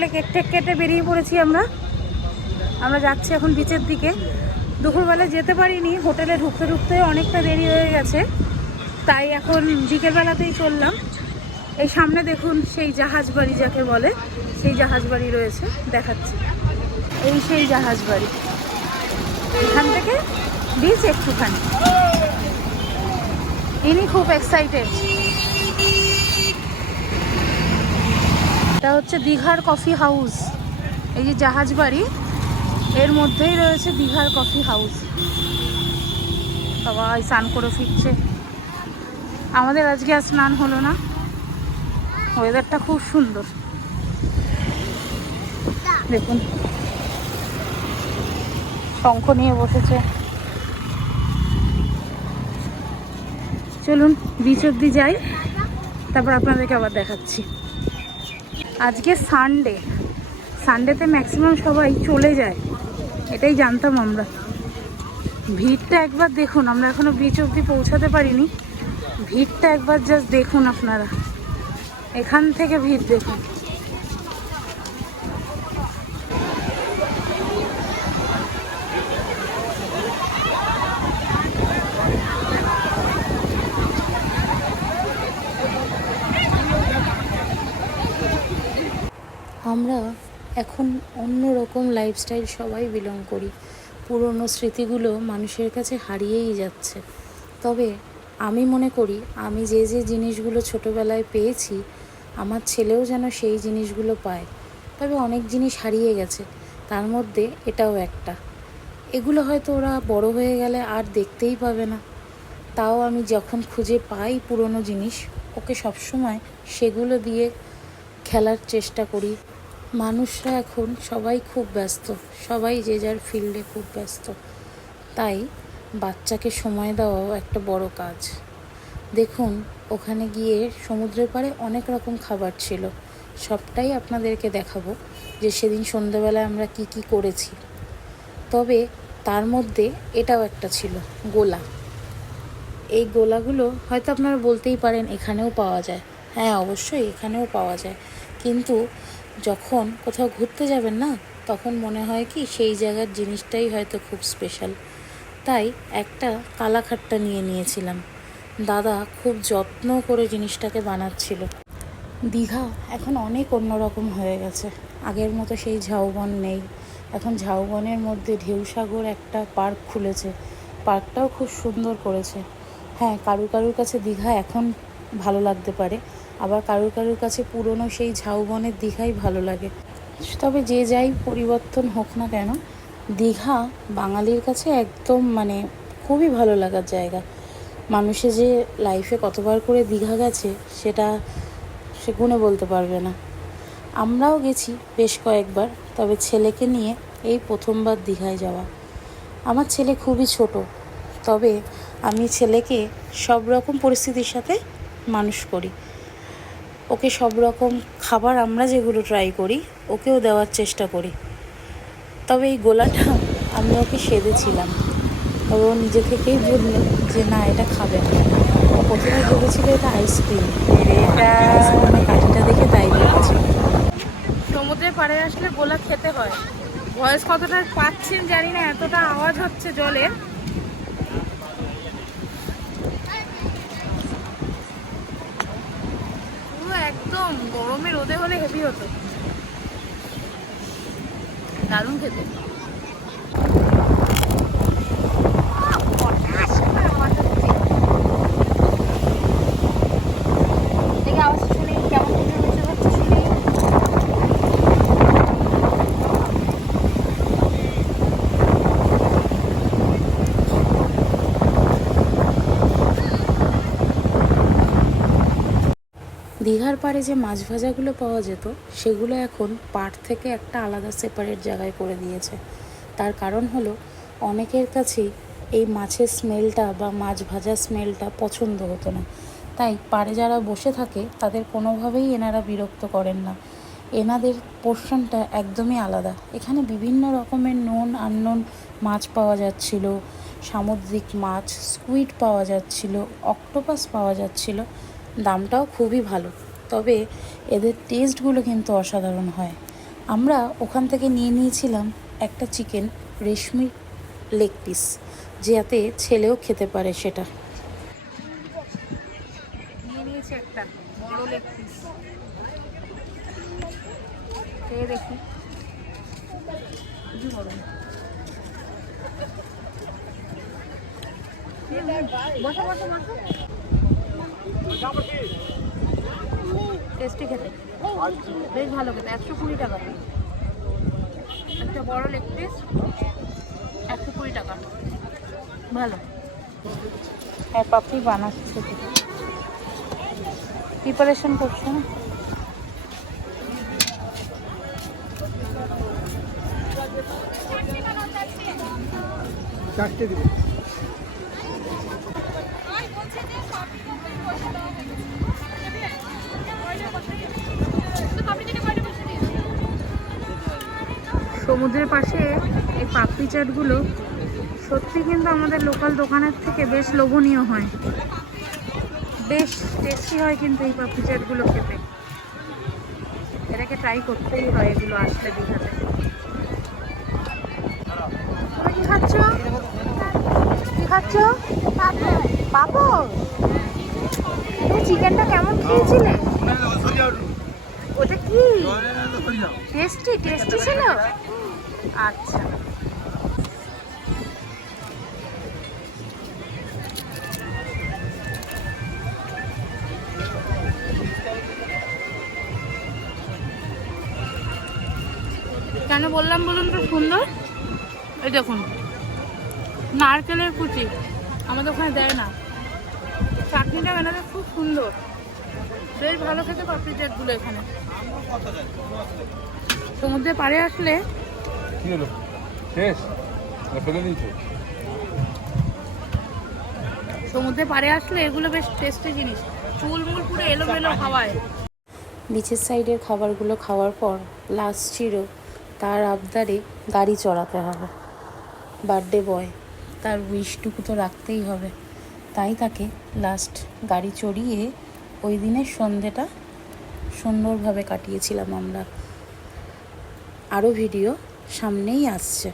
হোটেলে cake take কেটে বেরিয়ে পড়েছি আমরা যাচ্ছি এখন বিচের দিকে। দুপুরবেলা যেতে পারিনি, হোটেলে ঢুকতে ঢুকতে অনেকটা দেরি হয়ে গেছে, তাই এখন বিকেলবেলাতেই চললাম। এই সামনে দেখুন সেই জাহাজ বাড়ি যাকে বলে, সেই জাহাজ বাড়ি রয়েছে, দেখাচ্ছি। এই সেই জাহাজ বাড়ি, এখান থেকে বিচ একটুখানি। ইনি খুব এক্সাইটেড। এটা হচ্ছে দীঘার কফি হাউস। এই যে জাহাজ বাড়ি, এর মধ্যেই রয়েছে দীঘার কফি হাউস। সবাই স্নান করে ফিরছে। আমাদের আজকে আর স্নান হলো না, ওয়েদারটা খুব সুন্দর। দেখুন শঙ্খ নিয়ে বসেছে। চলুন বিচ অব্দি যাই, তারপর আপনাদেরকে আবার দেখাচ্ছি। আজকে সানডেতে ম্যাক্সিমাম সবাই চলে যায়, এটাই জানতাম আমরা। ভিড়টা একবার দেখুন, আমরা এখনো বিচ অব্দি পৌঁছাতে পারিনি। ভিড়টা একবার জাস্ট দেখুন আপনারা, এখান থেকে ভিড় দেখুন। আমরা এখন অন্যরকম লাইফস্টাইল সবাই বিলং করি। পুরনো স্মৃতিগুলো মানুষের কাছে হারিয়েই যাচ্ছে। তবে আমি মনে করি আমি যে যে জিনিসগুলো ছোটোবেলায় পেয়েছি, আমার ছেলেও যেন সেই জিনিসগুলো পায়। তবে অনেক জিনিস হারিয়ে গেছে, তার মধ্যে এটাও একটা। এগুলো হয়তো ওরা বড় হয়ে গেলে আর দেখতেই পাবে না। তাও আমি যখন খুঁজে পাই পুরনো জিনিস, ওকে সবসময় সেগুলো দিয়ে খেলার চেষ্টা করি। মানুষরা এখন সবাই খুব ব্যস্ত, সবাই যে যার ফিল্ডে খুব ব্যস্ত, তাই বাচ্চাকে সময় দেওয়াও একটা বড় কাজ। দেখুন ওখানে গিয়ে সমুদ্রের পাড়ে অনেক রকম খাবার ছিল, সবটাই আপনাদেরকে দেখাবো যে সেদিন সন্ধ্যাবেলায় আমরা কি কি করেছি। তবে তার মধ্যে এটাও একটা ছিল, গোলা। এই গোলাগুলো হয়তো আপনারা বলতেই পারেন এখানেও পাওয়া যায়। হ্যাঁ, অবশ্যই এখানেও পাওয়া যায়, কিন্তু যখন কোথাও ঘুরতে যাবেন না, তখন মনে হয় কি সেই জায়গার জিনিসটাই হয়তো খুব স্পেশাল। তাই একটা কালাখাট্টা নিয়েছিলাম। দাদা খুব যত্ন করে জিনিসটাকে বানাচ্ছিল। দীঘা এখন অনেক অন্যরকম হয়ে গেছে, আগের মতো সেই ঝাউবন নেই। এখন ঝাউবনের মধ্যে ঢেউসাগর একটা পার্ক খুলেছে, পার্কটাও খুব সুন্দর করেছে। হ্যাঁ, কারুর কাছে দীঘা এখন ভালো লাগতে পারে, আবার কারুর কাছে পুরনো সেই ঝাউবনের দীঘাই ভালো লাগে। তবে যে যাই পরিবর্তন হোক না কেন, দীঘা বাঙালির কাছে একদম খুবই ভালো লাগার জায়গা। মানুষে যে লাইফে কতবার করে দীঘা গেছে সেটা সে গুণে বলতে পারবে না। আমরাও গেছি বেশ কয়েকবার, তবে ছেলেকে নিয়ে এই প্রথমবার দীঘায় যাওয়া। আমার ছেলে খুবই ছোট, তবে আমি ছেলেকে সব রকম পরিস্থিতির সাথে মানুষ করি। ওকে সব রকম খাবার আমরা যেগুলো ট্রাই করি ওকেও দেওয়ার চেষ্টা করি। তবে এই গোলাটা আমি ওকে সেধেছিলাম, তবে ও নিজে থেকেই বলল যে না, এটা খাবে না। ও প্রথমে ভেবেছিল এটা আইসক্রিম, এটা আইসক্রিমের কাঠিটা দেখে তাই ভেবেছিল। সমুদ্রের পাড়ে আসলে গোলা খেতে হয়। ভয়েস কতটা পাচ্ছেন জানি না, এতটা আওয়াজ হচ্ছে জলের। পুরো একদম গরমে রোদে হলে হেভি হতো, দারুণ খেতে। দীঘার পাড়ে যে মাছ ভাজাগুলো পাওয়া যেত, সেগুলো এখন পাড় থেকে একটা আলাদা সেপারেট জায়গায় করে দিয়েছে। তার কারণ হলো অনেকের কাছেই এই মাছের স্মেলটা বা মাছ ভাজার স্মেলটা পছন্দ হতো না, তাই পাড়ে যারা বসে থাকে তাদের কোনোভাবেই এনারা বিরক্ত করেন না। এনাদের পোর্শনটা একদমই আলাদা। এখানে বিভিন্ন রকমের নোন আননোন মাছ পাওয়া যাচ্ছিল, সামুদ্রিক মাছ, স্কুইড পাওয়া যাচ্ছিল, অক্টোপাস পাওয়া যাচ্ছিল। দামটাও খুবই ভালো, তবে এদের টেস্টগুলো কিন্তু অসাধারণ হয়। আমরা ওখান থেকে নিয়ে নিয়েছিলাম একটা চিকেন রেশমি লেগ পিস, যাতে ছেলেও খেতে পারে সেটা। নিয়ে নিয়েছি একটা বড় লেগ পিস, খেয়ে দেখি। বসো বসো বসো। টেস্টি খেতে, বেশ ভালো খেতে। 120 টাকা একটা বড় লেগ পিস, 120 টাকা, ভালো। হ্যাঁ, পাপড়ি বানাচ্ছে, প্রিপারেশন করছে না। চারটে দিবে। সমুদ্রের পাশে এই পাপড়ি চাটগুলো সত্যি কিন্তু আমাদের লোকাল দোকানের থেকে বেশ লোভনীয় হয়, বেশ টেস্টি হয় কিন্তু এই পাপড়ি চাটগুলো খেতে। এটাকে ট্রাই করতেই হয় এগুলো আসলে দীঘাতে। তুমি কি খাচ্ছ? কি খাচ্ছ? পাপড়। তুমি চিকেনটা কেমন খেয়েছিলে? ওটা কি টেস্টি টেস্টি ছিল? আচ্ছা, কেন বললাম বলুন তো সুন্দর? এই দেখুন, নারকেলের কুচি, আমাদের ওখানে দেয় না। চাটনিটা বানাতে খুব সুন্দর, বেশ ভালো খেতে পাপড়ি চাটগুলো এখানে। সমুদ্রের পাড়ে আসলে কি হলো, শেষ ফেলে দিয়েছো? সমুদ্রের পাড়ে আসলে এগুলো বেশ টেস্টি জিনিস, চুলমুল পুরো এলোমেলো হাওয়ায়। বিচের সাইডের খাবারগুলো খাওয়ার পর লাস্ট ছিল তার আবদারে গাড়ি চড়াতে হবে। বার্থডে বয়, তার উইশটুকু তো রাখতেই হবে, তাই তাকে লাস্ট গাড়ি চড়িয়ে ওই দিনের সন্ধেটা সুন্দরভাবে কাটিয়েছিলাম আমরা। আরও ভিডিও সামনেই আসছে।